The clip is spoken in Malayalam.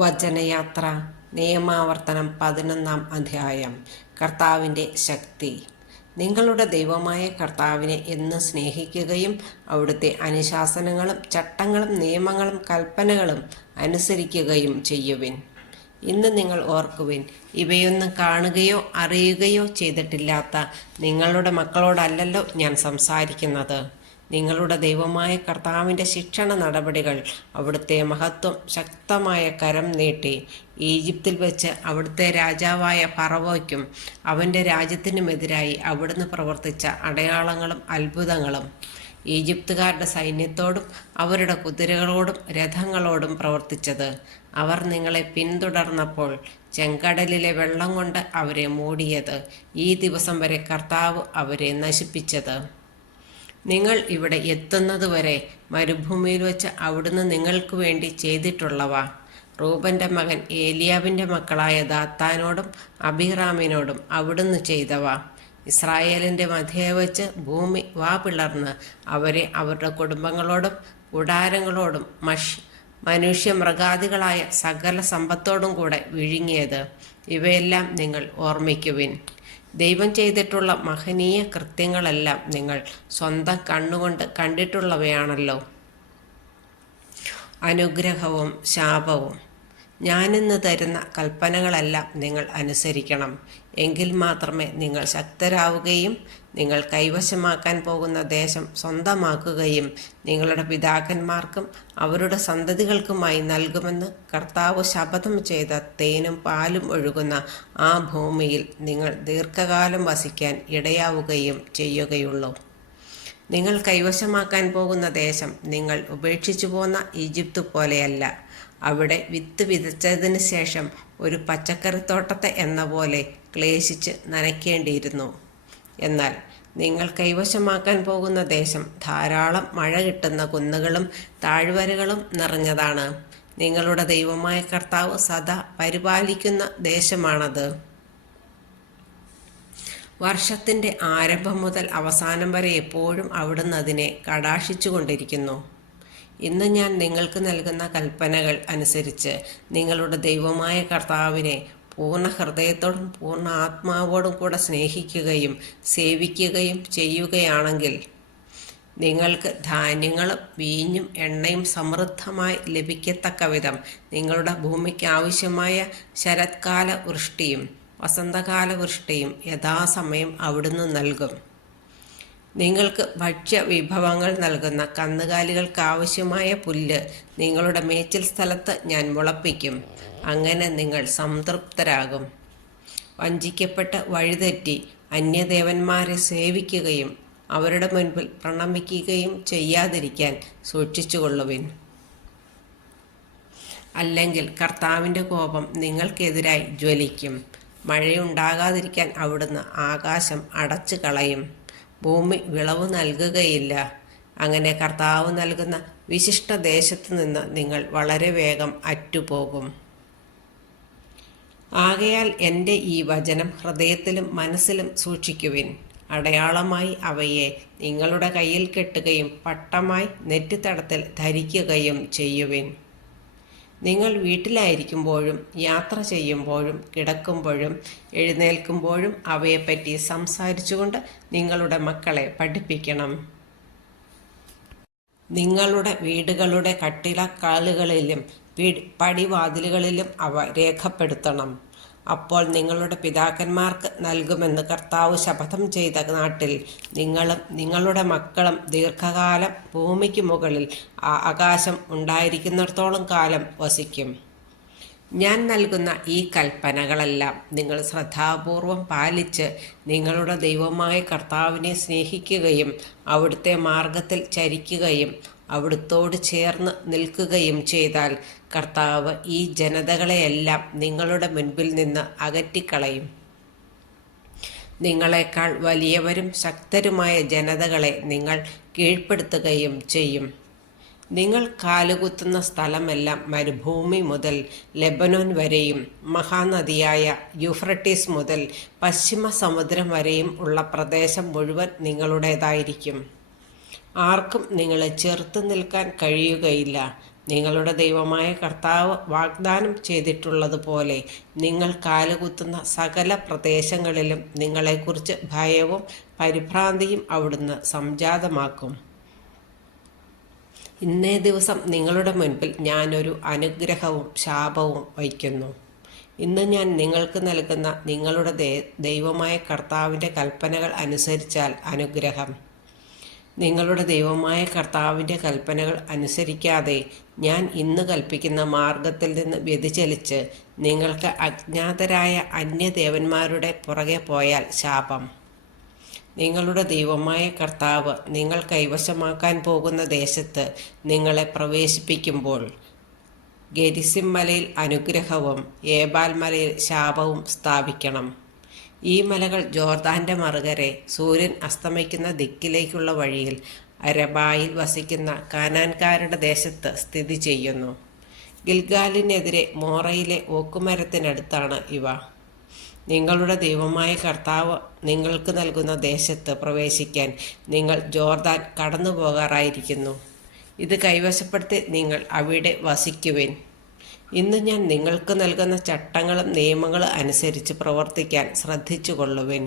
വചനയാത്ര നിയമാവർത്തനം 11-ാം അധ്യായം. കർത്താവിൻ്റെ ശക്തി. നിങ്ങളുടെ ദൈവമായ കർത്താവിനെ എന്ന് സ്നേഹിക്കുകയും അവിടുത്തെ അനുശാസനങ്ങളും ചട്ടങ്ങളും നിയമങ്ങളും കൽപ്പനകളും അനുസരിക്കുകയും ചെയ്യുവിൻ. ഇന്ന് നിങ്ങൾ ഓർക്കുവിൻ, ഇവയൊന്നും കാണുകയോ അറിയുകയോ ചെയ്തിട്ടില്ലാത്ത നിങ്ങളുടെ മക്കളോടല്ലല്ലോ ഞാൻ സംസാരിക്കുന്നത്. നിങ്ങളുടെ ദൈവമായ കർത്താവിൻ്റെ ശിക്ഷണ നടപടികൾ, അവിടുത്തെ മഹത്വം ശക്തമായ കരം നീട്ടി ഈജിപ്തിൽ വെച്ച് അവിടുത്തെ രാജാവായ ഫറവോയ്ക്കും അവൻ്റെ രാജ്യത്തിനുമെതിരായി അവിടുന്ന് പ്രവർത്തിച്ച അടയാളങ്ങളും അത്ഭുതങ്ങളും, ഈജിപ്തുകാരുടെ സൈന്യത്തോടും അവരുടെ കുതിരകളോടും രഥങ്ങളോടും പ്രവർത്തിച്ചത്, അവർ നിങ്ങളെ പിന്തുടർന്നപ്പോൾ ചെങ്കടലിലെ വെള്ളം കൊണ്ട് അവരെ മൂടിയത്, ഈ ദിവസം വരെ കർത്താവ് അവരെ നശിപ്പിച്ചത്, നിങ്ങൾ ഇവിടെ എത്തുന്നതുവരെ മരുഭൂമിയിൽ വെച്ച് അവിടുന്ന് നിങ്ങൾക്ക് വേണ്ടി ചെയ്തിട്ടുള്ളവ, റൂബൻ്റെ മകൻ ഏലിയാവിൻ്റെ മക്കളായ ദാത്താനോടും അബീറാമിനോടും അവിടുന്ന് ചെയ്തവ, ഇസ്രായേലിൻ്റെ മധ്യേ വെച്ച് ഭൂമി പിളർന്ന് അവരെ അവരുടെ കുടുംബങ്ങളോടും കൂടാരങ്ങളോടും മനുഷ്യമൃഗാദികളായ സകല സമ്പത്തോടും കൂടെ വിഴുങ്ങിയത്, ഇവയെല്ലാം നിങ്ങൾ ഓർമ്മിക്കുവിൻ. ദൈവം ചെയ്തിട്ടുള്ള മഹനീയ കൃത്യങ്ങളെല്ലാം നിങ്ങൾ സ്വന്തം കണ്ണുകൊണ്ട് കണ്ടിട്ടുള്ളവയാണല്ലോ. അനുഗ്രഹവും ശാപവും. ഞാനിന്ന് തരുന്ന കൽപ്പനകളെല്ലാം നിങ്ങൾ അനുസരിക്കണം. എങ്കിൽ മാത്രമേ നിങ്ങൾ ശക്തരാവുകയും നിങ്ങൾ കൈവശമാക്കാൻ പോകുന്ന ദേശം സ്വന്തമാക്കുകയും നിങ്ങളുടെ പിതാക്കന്മാർക്കും അവരുടെ സന്തതികൾക്കുമായി നൽകുമെന്ന് കർത്താവ് ശപഥം ചെയ്ത തേനും പാലും ഒഴുകുന്ന ആ ഭൂമിയിൽ നിങ്ങൾ ദീർഘകാലം വസിക്കാൻ ഇടയാവുകയും ചെയ്യുകയുള്ളൂ. നിങ്ങൾ കൈവശമാക്കാൻ പോകുന്ന ദേശം നിങ്ങൾ ഉപേക്ഷിച്ചു പോന്ന ഈജിപ്ത് പോലെയല്ല. അവിടെ വിത്ത് വിതച്ചതിന് ശേഷം ഒരു പച്ചക്കറിത്തോട്ടത്തെ എന്ന പോലെ ക്ലേശിച്ച് നനയ്ക്കേണ്ടിയിരുന്നു. എന്നാൽ നിങ്ങൾ കൈവശമാക്കാൻ പോകുന്ന ദേശം ധാരാളം മഴ കിട്ടുന്ന കുന്നുകളും താഴ്വരകളും നിറഞ്ഞതാണ്. നിങ്ങളുടെ ദൈവമായ കർത്താവ് സദാ പരിപാലിക്കുന്ന ദേശമാണത്. വർഷത്തിൻ്റെ ആരംഭം മുതൽ അവസാനം വരെ എപ്പോഴും അവിടുന്ന് അതിനെ കടാക്ഷിച്ചു കൊണ്ടിരിക്കുന്നു. ഇന്ന് ഞാൻ നിങ്ങൾക്ക് നൽകുന്ന കൽപ്പനകൾ അനുസരിച്ച് നിങ്ങളുടെ ദൈവമായ കർത്താവിനെ പൂർണ്ണ ഹൃദയത്തോടും പൂർണ്ണ ആത്മാവോടും കൂടെ സ്നേഹിക്കുകയും സേവിക്കുകയും ചെയ്യുകയാണെങ്കിൽ നിങ്ങൾക്ക് ധാന്യങ്ങളും വീഞ്ഞും എണ്ണയും സമൃദ്ധമായി ലഭിക്കത്തക്ക വിധം നിങ്ങളുടെ ഭൂമിക്ക് ആവശ്യമായ ശരത്കാല വൃഷ്ടിയും വസന്തകാല വൃഷ്ടിയും യഥാസമയം അവിടുന്ന് നൽകും. നിങ്ങൾക്ക് ഭക്ഷ്യ വിഭവങ്ങൾ നൽകുന്ന കന്നുകാലികൾക്ക് ആവശ്യമായ പുല്ല് നിങ്ങളുടെ മേച്ചിൽ സ്ഥലത്ത് ഞാൻ മുളപ്പിക്കും. അങ്ങനെ നിങ്ങൾ സംതൃപ്തരാകും. വഞ്ചിക്കപ്പെട്ട് വഴിതെറ്റി അന്യദേവന്മാരെ സേവിക്കുകയും അവരുടെ മുൻപിൽ പ്രണമിക്കുകയും ചെയ്യാതിരിക്കാൻ സൂക്ഷിച്ചുകൊള്ളുവിൻ. അല്ലെങ്കിൽ കർത്താവിൻ്റെ കോപം നിങ്ങൾക്കെതിരായി ജ്വലിക്കും. മഴയുണ്ടാകാതിരിക്കാൻ അവിടുന്ന് ആകാശം അടച്ചു കളയും. ഭൂമി വിളവ് നൽകുകയില്ല. അങ്ങനെ കർത്താവ് നൽകുന്ന വിശിഷ്ട ദേശത്ത് നിന്ന് നിങ്ങൾ വളരെ വേഗം അറ്റുപോകും. ആകയാൽ എൻ്റെ ഈ വചനം ഹൃദയത്തിലും മനസ്സിലും സൂക്ഷിക്കുവിൻ. അടയാളമായി അവയെ നിങ്ങളുടെ കയ്യിൽ കെട്ടുകയും പട്ടമായി നെറ്റിത്തടത്തിൽ ധരിക്കുകയും ചെയ്യുവിൻ. നിങ്ങൾ വീട്ടിലായിരിക്കുമ്പോഴും യാത്ര ചെയ്യുമ്പോഴും കിടക്കുമ്പോഴും എഴുന്നേൽക്കുമ്പോഴും അവയെപ്പറ്റി സംസാരിച്ചുകൊണ്ട് നിങ്ങളുടെ മക്കളെ പഠിപ്പിക്കണം. നിങ്ങളുടെ വീടുകളുടെ കട്ടിളക്കാലുകളിലും പടിവാതിലുകളിലും അവ രേഖപ്പെടുത്തണം. അപ്പോൾ നിങ്ങളുടെ പിതാക്കന്മാർക്ക് നൽകുമെന്ന് കർത്താവ് ശപഥം ചെയ്ത നാട്ടിൽ നിങ്ങളും നിങ്ങളുടെ മക്കളും ദീർഘകാലം ഭൂമിക്ക് മുകളിൽ ആകാശം ഉണ്ടായിരിക്കുന്നിടത്തോളം കാലം വസിക്കും. ഞാൻ നൽകുന്ന ഈ കൽപ്പനകളെല്ലാം നിങ്ങൾ ശ്രദ്ധാപൂർവം പാലിച്ച് നിങ്ങളുടെ ദൈവമായ കർത്താവിനെ സ്നേഹിക്കുകയും അവിടുത്തെ മാർഗത്തിൽ ചരിക്കുകയും അവിടുത്തോട് ചേർന്ന് നിൽക്കുകയും ചെയ്താൽ കർത്താവ് ഈ ജനതകളെയെല്ലാം നിങ്ങളുടെ മുൻപിൽ നിന്ന് അകറ്റിക്കളയും. നിങ്ങളെക്കാൾ വലിയവരും ശക്തരുമായ ജനതകളെ നിങ്ങൾ കീഴ്പ്പെടുത്തുകയും ചെയ്യും. നിങ്ങൾ കാലുകുത്തുന്ന സ്ഥലമെല്ലാം മരുഭൂമി മുതൽ ലെബനോൻ വരെയും മഹാനദിയായ യൂഫ്രട്ടീസ് മുതൽ പശ്ചിമ സമുദ്രം വരെയും ഉള്ള പ്രദേശം മുഴുവൻ നിങ്ങളുടേതായിരിക്കും. ആർക്കും നിങ്ങളെ ചെറുത്തു നിൽക്കാൻ കഴിയുകയില്ല. നിങ്ങളുടെ ദൈവമായ കർത്താവ് വാഗ്ദാനം ചെയ്തിട്ടുള്ളതുപോലെ നിങ്ങൾ കാലുകുത്തുന്ന സകല പ്രദേശങ്ങളിലും നിങ്ങളെക്കുറിച്ച് ഭയവും പരിഭ്രാന്തിയും അവിടുന്ന് സംജാതമാക്കും. ഇന്നേ ദിവസം നിങ്ങളുടെ മുൻപിൽ ഞാനൊരു അനുഗ്രഹവും ശാപവും വയ്ക്കുന്നു. ഇന്ന് ഞാൻ നിങ്ങൾക്ക് നൽകുന്ന നിങ്ങളുടെ ദൈവമായ കർത്താവിൻ്റെ കൽപ്പനകൾ അനുസരിച്ചാൽ അനുഗ്രഹം. നിങ്ങളുടെ ദൈവമായ കർത്താവിൻ്റെ കൽപ്പനകൾ അനുസരിക്കാതെ ഞാൻ ഇന്ന് കൽപ്പിക്കുന്ന മാർഗത്തിൽ നിന്ന് വ്യതിചലിച്ച് നിങ്ങൾക്ക് അജ്ഞാതരായ അന്യദേവന്മാരുടെ പുറകെ പോയാൽ ശാപം. നിങ്ങളുടെ ദൈവമായ കർത്താവ് നിങ്ങൾ കൈവശമാക്കാൻ പോകുന്ന ദേശത്ത് നിങ്ങളെ പ്രവേശിപ്പിക്കുമ്പോൾ ഗെരിസിം മലയിൽ അനുഗ്രഹവും ഏബാൽ മലയിൽ ശാപവും സ്ഥാപിക്കണം. ഈ മലകൾ ജോർദാൻ്റെ മറുകരെ സൂര്യൻ അസ്തമിക്കുന്ന ദിക്കിലേക്കുള്ള വഴിയിൽ അരബായിൽ വസിക്കുന്ന കാനാൻകാരുടെ ദേശത്ത് സ്ഥിതി ചെയ്യുന്നു. ഗിൽഗാലിനെതിരെ മോറയിലെ ഓക്കുമരത്തിനടുത്താണ് ഇവ. നിങ്ങളുടെ ദൈവമായ കർത്താവ് നിങ്ങൾക്ക് നൽകുന്ന ദേശത്ത് പ്രവേശിക്കാൻ നിങ്ങൾ ജോർദാൻ കടന്നു പോകാറായിരിക്കുന്നു. ഇത് കൈവശപ്പെടുത്തി നിങ്ങൾ അവിടെ വസിക്കുവിൻ. ഇന്ന് ഞാൻ നിങ്ങൾക്ക് നൽകുന്ന ചട്ടങ്ങളും നിയമങ്ങളും അനുസരിച്ച് പ്രവർത്തിക്കാൻ ശ്രദ്ധിച്ചു കൊള്ളുവിൻ.